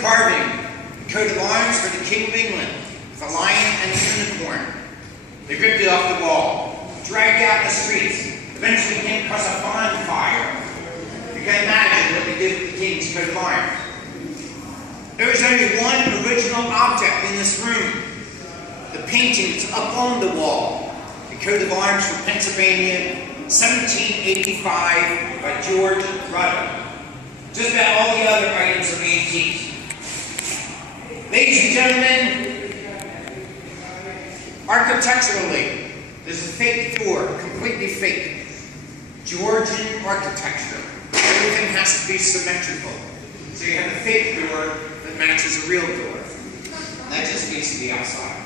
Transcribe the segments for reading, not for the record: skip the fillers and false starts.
carving the coat of arms for the King of England, with a lion and a unicorn. They ripped it off the wall, dragged it out in the streets, eventually came across a bonfire. You can imagine what they did with the King's coat of arms. There was only one original object in this room. The paintings up on the wall. The coat of arms from Pennsylvania, 1785 by George Rudder. Just about all the other items are antiques. Ladies and gentlemen, architecturally, there's a fake door, completely fake. Georgian architecture. Everything has to be symmetrical. So you have a fake door that matches a real door. And that just needs to be outside.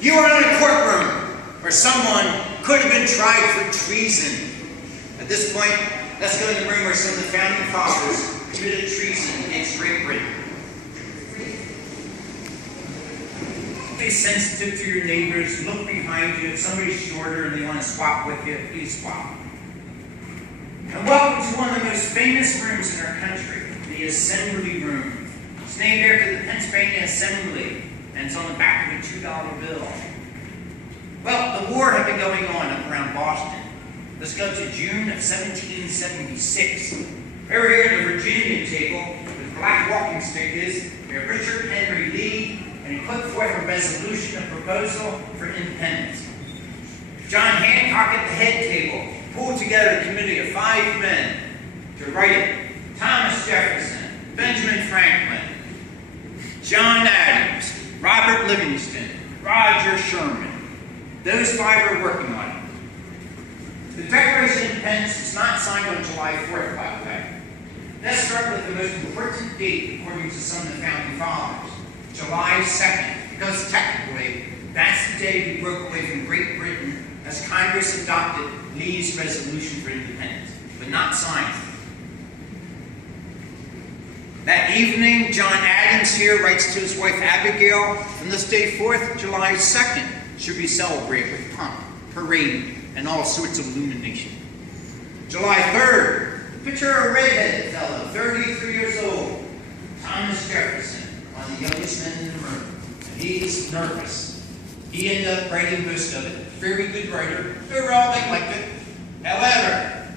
You are in a courtroom where someone could have been tried for treason. At this point, let's go in the room where some of the founding fathers committed treason against Great Britain. Be sensitive to your neighbors. Look behind you. If somebody's shorter and they want to swap with you, please swap. And welcome to one of the most famous rooms in our country, the Assembly Room. It's named after the Pennsylvania Assembly, and it's on the back of a $2 bill. Well, the war had been going on up around Boston. Let's go to June of 1776. Over here at the Virginian table, with black walking stick is Richard Henry Lee, and he put forth a resolution, a proposal for independence. John Hancock at the head table pulled together a committee of 5 men to write it. Thomas Jefferson, Benjamin Franklin, John Adams, Robert Livingston, Roger Sherman. Those 5 are working on it. The Declaration of Independence was not signed on July 4th, by the way. Let's start with the most important date according to some of the founding fathers. July 2nd, because technically, that's the day we broke away from Great Britain as Congress adopted Lee's resolution for independence, but not signed. That evening, John Adams here writes to his wife Abigail, from this day forth, July 2nd, should be celebrated with pomp, parade, and all sorts of illumination. July 3rd, picture a red-headed fellow, 33 years old, Thomas Jefferson, one of the youngest men in the room. He's nervous. He ended up writing most of it. Very good writer. Overall, they liked it. However,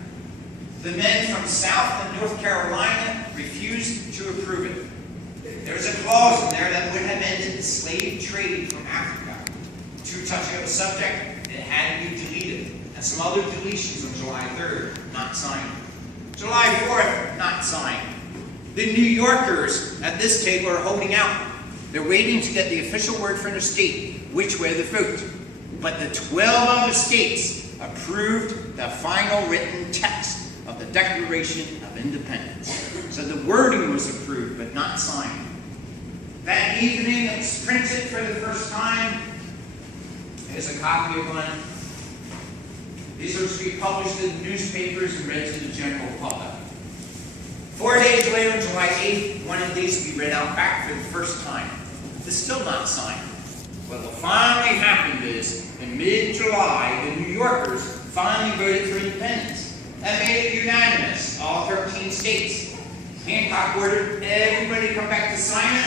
the men from South and North Carolina refused to approve it. There was a clause in there that would have ended the slave trade from Africa. Too touchy of a subject, it had to be deleted. And some other deletions on July 3rd, not signed. July 4th, not signed. The New Yorkers at this table are holding out. They're waiting to get the official word from the state, which way to vote. But the 12 other states approved the final written text of the Declaration of Independence. So the wording was approved, but not signed. That evening, it was printed for the first time. Here's a copy of one. These are to be published in the newspapers and read to the general public. 4 days later, on July 8th, one of these will be read out back for the first time. It's still not signed. What will finally happen is, in mid-July, the New Yorkers finally voted for independence. That made it unanimous, all 13 states. Hancock ordered everybody to come back to sign it.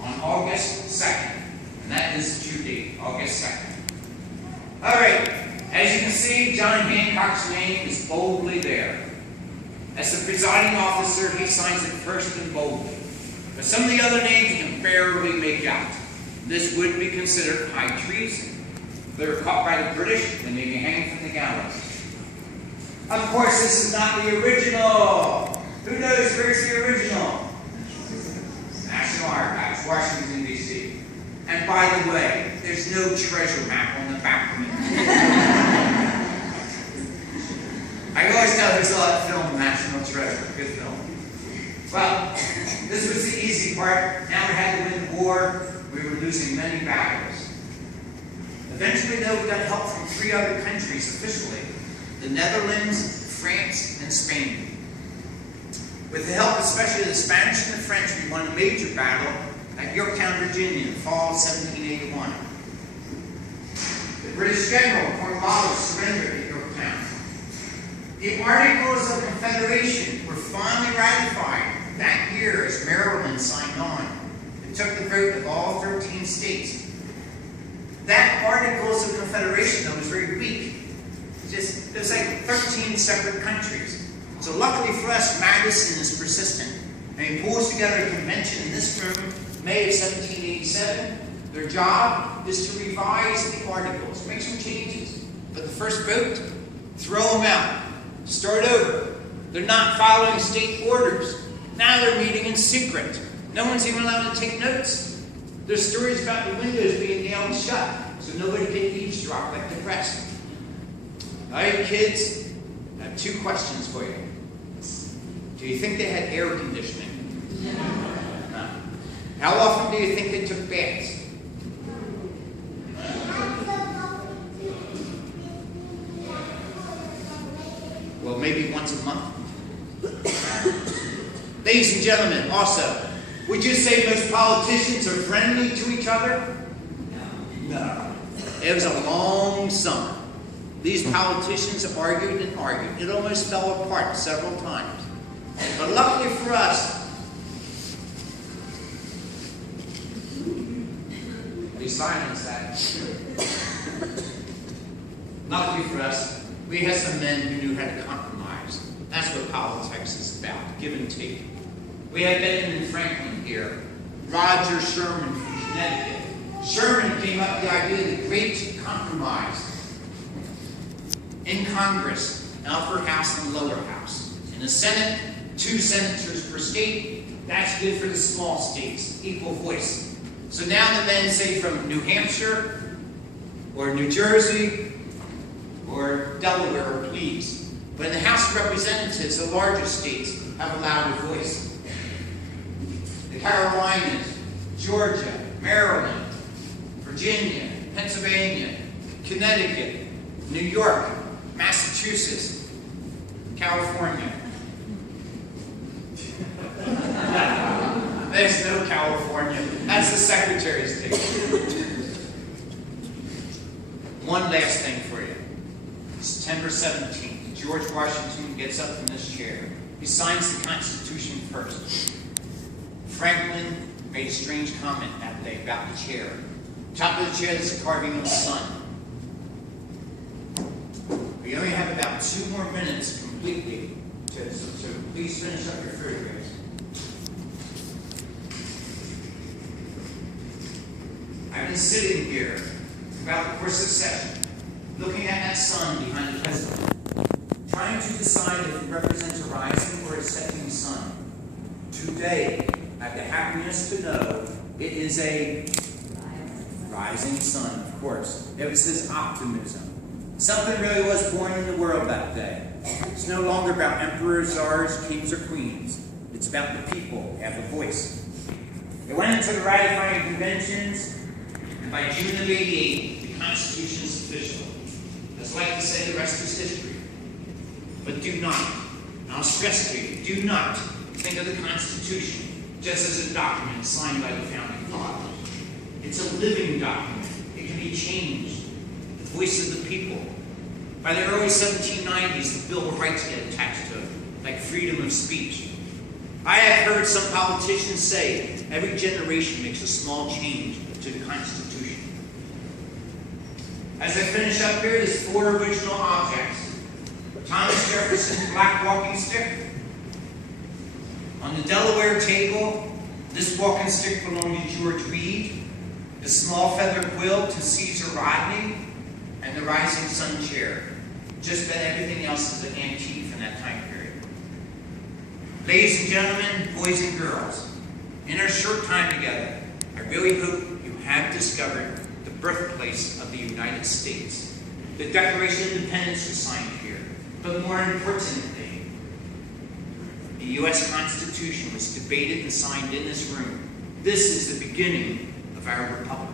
On August 2nd. And that is the true date, August 2nd. All right. As you can see, John Hancock's name is boldly there. As the presiding officer, he signs it first and boldly. But some of the other names you can barely make out. This would be considered high treason. If they were caught by the British, they may be hanged from the gallows. Of course, this is not the original. Who knows where's the original? National Archives, Washington, D.C. And by the way, there's no treasure map on the back of it. I always tell there's a lot of film, National Treasure, good film. Well, this was the easy part. Now we had to win the war. We were losing many battles. Eventually, though, we got help from 3 other countries officially. The Netherlands, France, and Spain. With the help especially of the Spanish and the French, we won a major battle at Yorktown, Virginia in the fall of 1781. The British general, Cornwallis, surrendered at Yorktown. The Articles of Confederation were finally ratified that year as Maryland signed on. It took the vote of all 13 states. That Articles of Confederation, though, was very weak. It was like 13 separate countries. So luckily for us, Madison is persistent. And he pulls together a convention in this room, May of 1787. Their job is to revise the Articles, make some changes. But the first vote, throw them out. Start over. They're not following state orders. Now they're meeting in secret. No one's even allowed to take notes. There's stories about the windows being nailed shut so nobody can eavesdrop like the press. All right, kids, I have 2 questions for you. Do you think they had air conditioning? No. How often do you think they took baths? Well, maybe once a month. Ladies and gentlemen, also, would you say most politicians are friendly to each other? No. It was a long summer. These politicians argued and argued. It almost fell apart several times. But luckily for us, we silenced that. Luckily for us, we had some men who knew how to compromise. That's what politics is about, give and take. We had Benjamin Franklin here, Roger Sherman from Connecticut. Sherman came up with the idea of the Great Compromise. In Congress, an upper house and lower house. In the Senate, 2 senators per state. That's good for the small states, equal voice. So now the men, say from New Hampshire, or New Jersey, or Delaware, are pleased. But in the House of Representatives, the larger states have a louder voice. The Carolinas, Georgia, Maryland, Virginia, Pennsylvania, Connecticut, New York, Massachusetts, California. There's no California. That's the Secretary of State. One last thing for you. September 17th, George Washington gets up from this chair. He signs the Constitution first. Franklin made a strange comment that day about the chair. Top of the chair, there's a carving of the sun. We only have about 2 more minutes completely, so please finish up your food, guys. I've been sitting here throughout the course of the session, looking at that sun behind the president, trying to decide if it represents a rising or a setting sun. Today, I have the happiness to know it is a rising sun, of course. It was his optimism. Something really was born in the world that day. It's no longer about emperors, czars, kings, or queens. It's about the people who have a voice. It went into the ratifying conventions, and by June of '88, the Constitution is official. As I like to say, the rest is history. But do not, and I'll stress to you, do not think of the Constitution just as a document signed by the Founding Fathers. It's a living document. It can be changed. The voice of the people. By the early 1790s, the Bill of Rights get attached to it, like freedom of speech. I have heard some politicians say every generation makes a small change to the Constitution. As I finish up here, there's 4 original objects. Thomas Jefferson's black walking stick. On the Delaware table, this walking stick belonged to George Read, the small feather quill to Caesar Rodney, and the rising sun chair. Just about everything else is an antique from that time period. Ladies and gentlemen, boys and girls, in our short time together, I really hope you have discovered the birthplace of the United States. The Declaration of Independence was signed here, but more importantly, the U.S. Constitution was debated and signed in this room. This is the beginning of our republic.